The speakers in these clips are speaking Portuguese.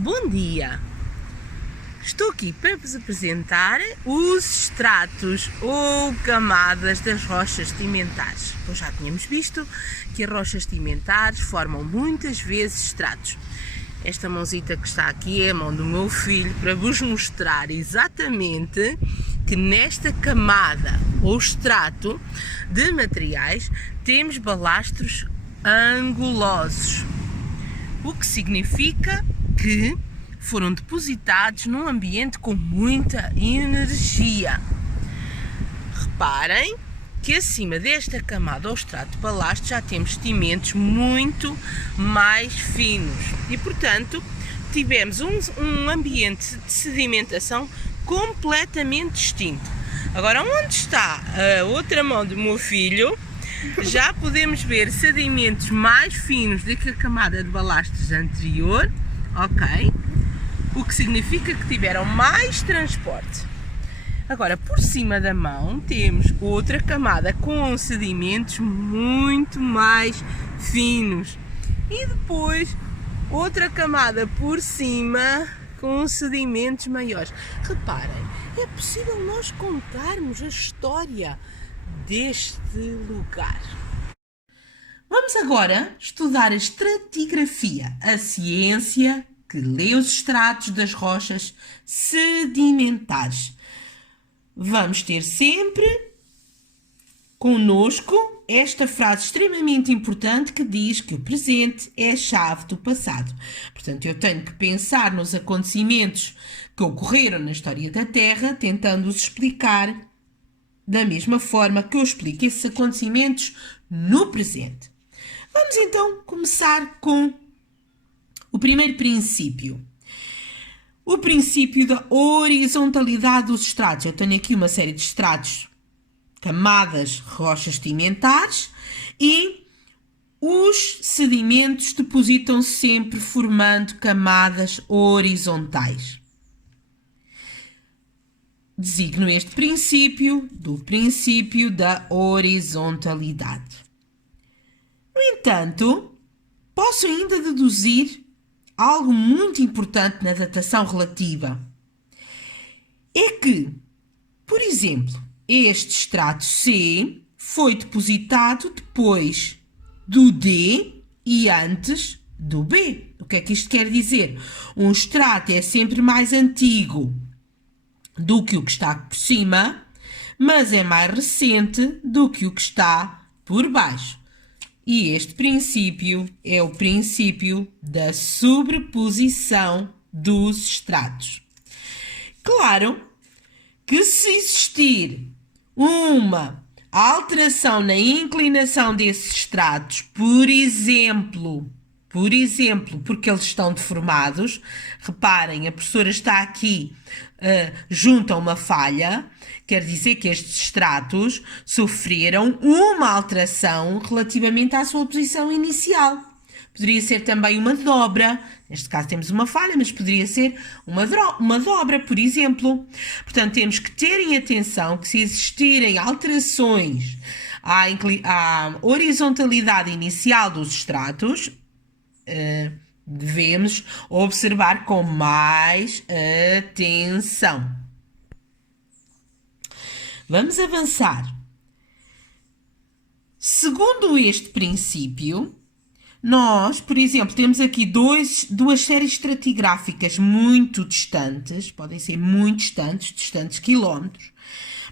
Bom dia! Estou aqui para vos apresentar os estratos ou camadas das rochas sedimentares. Pois já tínhamos visto que as rochas sedimentares formam muitas vezes estratos. Esta mãozita que está aqui é a mão do meu filho para vos mostrar exatamente que nesta camada ou estrato de materiais temos balastros angulosos, o que significa que foram depositados num ambiente com muita energia. Reparem que acima desta camada ou estrato de balastro já temos sedimentos muito mais finos e, portanto, tivemos um ambiente de sedimentação completamente distinto. Agora, onde está a outra mão do meu filho, já podemos ver sedimentos mais finos do que a camada de balastros anterior, ok? O que significa que tiveram mais transporte. Agora, por cima da mão, temos outra camada com sedimentos muito mais finos. E depois, outra camada por cima com sedimentos maiores. Reparem, é possível nós contarmos a história deste lugar. Vamos agora estudar a estratigrafia, a ciência que lê os estratos das rochas sedimentares. Vamos ter sempre connosco esta frase extremamente importante que diz que o presente é a chave do passado. Portanto, eu tenho que pensar nos acontecimentos que ocorreram na história da Terra, tentando-os explicar da mesma forma que eu explico esses acontecimentos no presente. Vamos então começar com o primeiro princípio. O princípio da horizontalidade dos estratos. Eu tenho aqui uma série de estratos, camadas, rochas sedimentares, e os sedimentos depositam sempre formando camadas horizontais. Designo este princípio do princípio da horizontalidade. No entanto, posso ainda deduzir algo muito importante na datação relativa. É que, por exemplo, este estrato C foi depositado depois do D e antes do B. O que é que isto quer dizer? Um estrato é sempre mais antigo do que o que está por cima, mas é mais recente do que o que está por baixo. E este princípio é o princípio da sobreposição dos estratos. Claro que se existir uma alteração na inclinação desses estratos, por exemplo, porque eles estão deformados, reparem, a professora está aqui junto a uma falha, quer dizer que estes estratos sofreram uma alteração relativamente à sua posição inicial. Poderia ser também uma dobra, neste caso temos uma falha, mas poderia ser uma dobra, por exemplo. Portanto, temos que terem atenção que se existirem alterações à horizontalidade inicial dos estratos, devemos observar com mais atenção. Vamos avançar. Segundo este princípio, nós, por exemplo, temos aqui duas séries estratigráficas muito distantes, podem ser muito distantes quilómetros.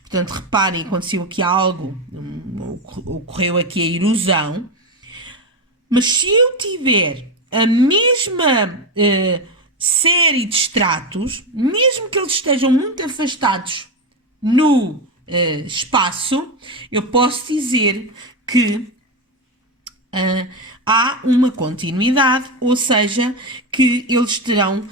Portanto, reparem, aconteceu aqui algo, ocorreu aqui a erosão. Mas se eu tiver a mesma série de estratos, mesmo que eles estejam muito afastados no espaço, eu posso dizer que há uma continuidade, ou seja, que eles terão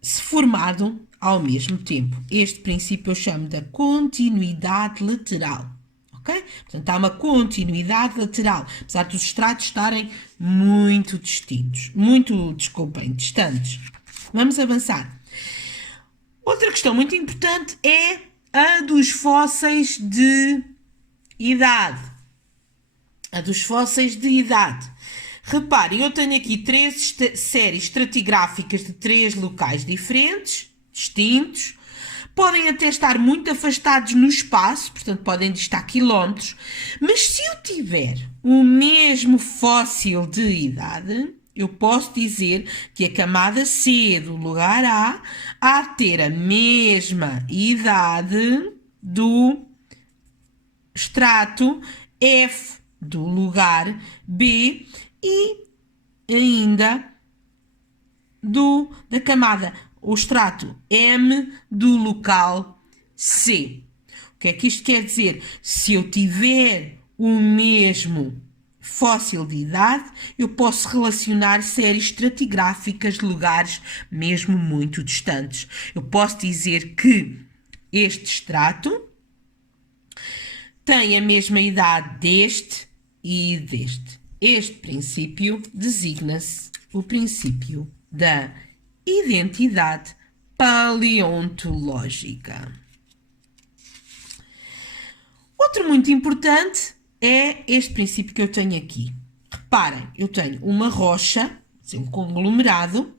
se formado ao mesmo tempo. Este princípio eu chamo de continuidade lateral. Okay? Portanto, há uma continuidade lateral, apesar dos estratos estarem muito distantes. Vamos avançar. Outra questão muito importante é a dos fósseis de idade. Reparem, eu tenho aqui 3 séries estratigráficas de 3 locais diferentes, distintos. Podem até estar muito afastados no espaço, portanto podem distar quilómetros. Mas se eu tiver o mesmo fóssil de idade, eu posso dizer que a camada C do lugar A há de ter a mesma idade do extrato F do lugar B e ainda da camada, o extrato M do local C. O que é que isto quer dizer? Se eu tiver o mesmo fóssil de idade, eu posso relacionar séries estratigráficas de lugares mesmo muito distantes. Eu posso dizer que este extrato tem a mesma idade deste e deste. Este princípio designa-se o princípio da identidade paleontológica. Outro muito importante é este princípio que eu tenho aqui. Reparem, eu tenho uma rocha, um conglomerado,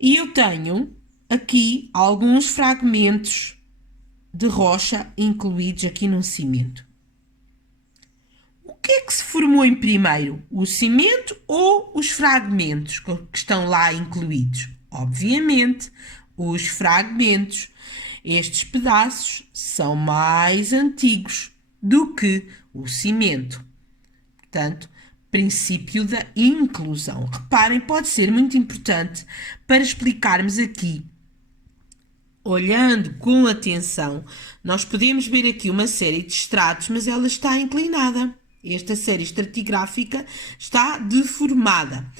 e eu tenho aqui alguns fragmentos de rocha incluídos aqui no cimento. O que é que se formou em primeiro? O cimento ou os fragmentos que estão lá incluídos? Obviamente, os fragmentos. Estes pedaços são mais antigos do que o cimento. Portanto, princípio da inclusão. Reparem, pode ser muito importante para explicarmos aqui. Olhando com atenção, nós podemos ver aqui uma série de estratos, mas ela está inclinada. Esta série estratigráfica está deformada.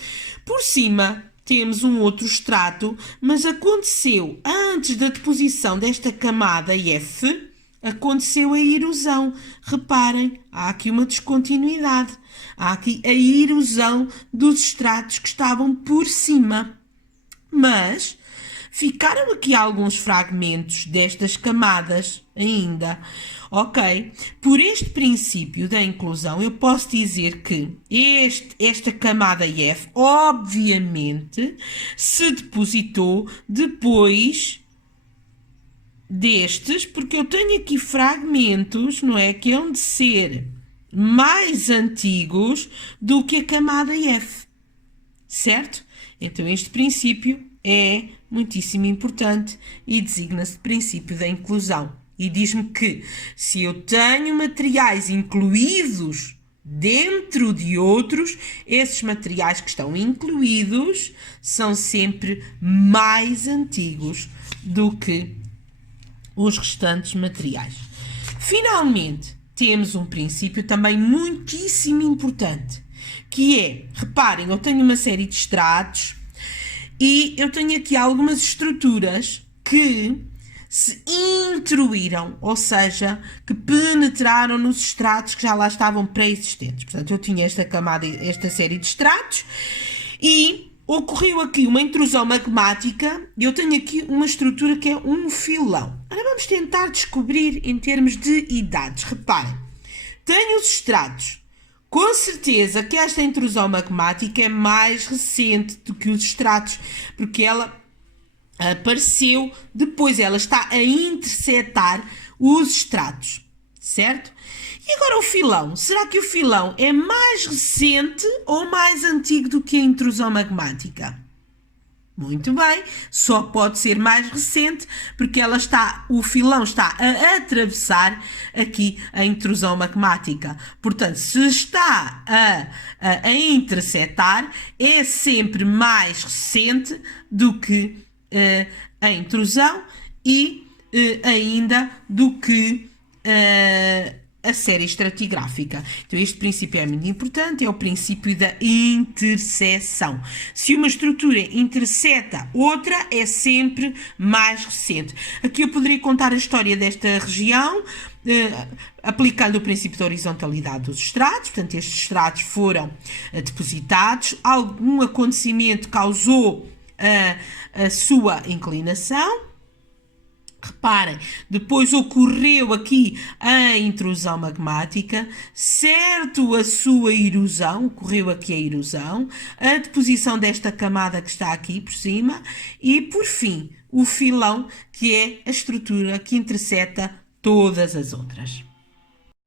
Por cima temos um outro estrato, mas aconteceu antes da deposição desta camada F, aconteceu a erosão. Reparem, há aqui uma descontinuidade. Há aqui a erosão dos estratos que estavam por cima. Mas ficaram aqui alguns fragmentos destas camadas ainda. Ok? Por este princípio da inclusão, eu posso dizer que esta camada F, obviamente, se depositou depois destes, porque eu tenho aqui fragmentos, não é? Que hão de ser mais antigos do que a camada F. Certo? Então, este princípio é muitíssimo importante e designa-se princípio da inclusão. E diz-me que se eu tenho materiais incluídos dentro de outros, esses materiais que estão incluídos são sempre mais antigos do que os restantes materiais. Finalmente, temos um princípio também muitíssimo importante, que é, reparem, eu tenho uma série de estratos e eu tenho aqui algumas estruturas que se intruíram, ou seja, que penetraram nos estratos que já lá estavam pré-existentes. Portanto, eu tinha esta camada, esta série de estratos e ocorreu aqui uma intrusão magmática e eu tenho aqui uma estrutura que é um filão. Agora vamos tentar descobrir em termos de idades. Reparem, tenho os estratos. Com certeza que esta intrusão magmática é mais recente do que os estratos, porque ela apareceu depois, ela está a intersetar os estratos, certo? E agora o filão, será que o filão é mais recente ou mais antigo do que a intrusão magmática? Muito bem, só pode ser mais recente porque o filão está a atravessar aqui a intrusão magmática. Portanto, se está a intersetar, é sempre mais recente do que a intrusão e ainda do que a série estratigráfica. Então, este princípio é muito importante, é o princípio da interseção. Se uma estrutura interseta outra, é sempre mais recente. Aqui eu poderia contar a história desta região, aplicando o princípio da horizontalidade dos estratos. Portanto, estes estratos foram depositados, algum acontecimento causou a sua inclinação Reparem, depois ocorreu aqui a intrusão magmática, certo a sua erosão, ocorreu aqui a erosão, a deposição desta camada que está aqui por cima e, por fim, o filão, que é a estrutura que interseta todas as outras.